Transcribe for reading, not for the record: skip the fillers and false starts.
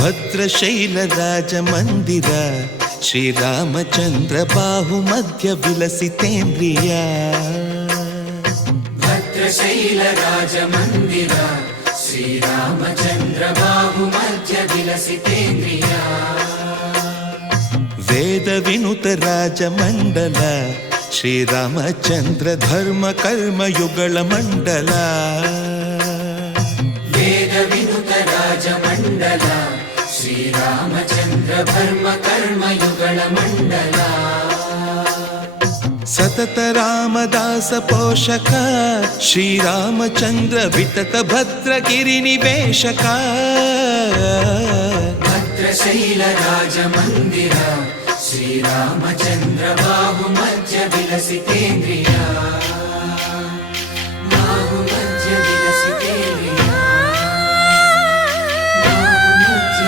ಭದ್ರಶೈಲ ರಾಜ ಮಂದಿರ ಶ್ರೀರಾಮಚಂದ್ರ ಬಾಹು ಮಧ್ಯ ವಿಲಸಿತೇಂದ್ರಿಯ. ಭದ್ರಶೈಲ ರಾಜ ಮಂದಿರ ಶ್ರೀರಾಮಚಂದ್ರ ಬಾಹು ಮಧ್ಯ ವಿಲಸಿತೇಂದ್ರಿಯ. ವೇದ ವಿನುತ ರಾಜ ಮಂಡಲ ಶ್ರೀರಾಮಚಂದ್ರ ಧರ್ಮ ಕರ್ಮ ಯುಗಳ ಮಂಡಲ. ವೇದ ವಿನುತ ರಾಜ ಮಂಡಲ ಶ್ರೀರಾಮಚಂದ್ರ ಧರ್ಮ ಕರ್ಮ ಯುಗಳ ಮಂಡಲ. ಸತತ ರಾಮದಾಸ ಪೋಷಕ ಶ್ರೀರಾಮಚಂದ್ರ ವಿತತ ಭದ್ರಗಿರಿ ನಿವೇಶಕ. ಭದ್ರಶೈಲ ರಾಜ ಮಂದಿರ ಶ್ರೀರಾಮಚಂದ್ರ ಬಾಹು ಮಧ್ಯ ವಿಲಸಿತೇಂದ್ರಿಯ.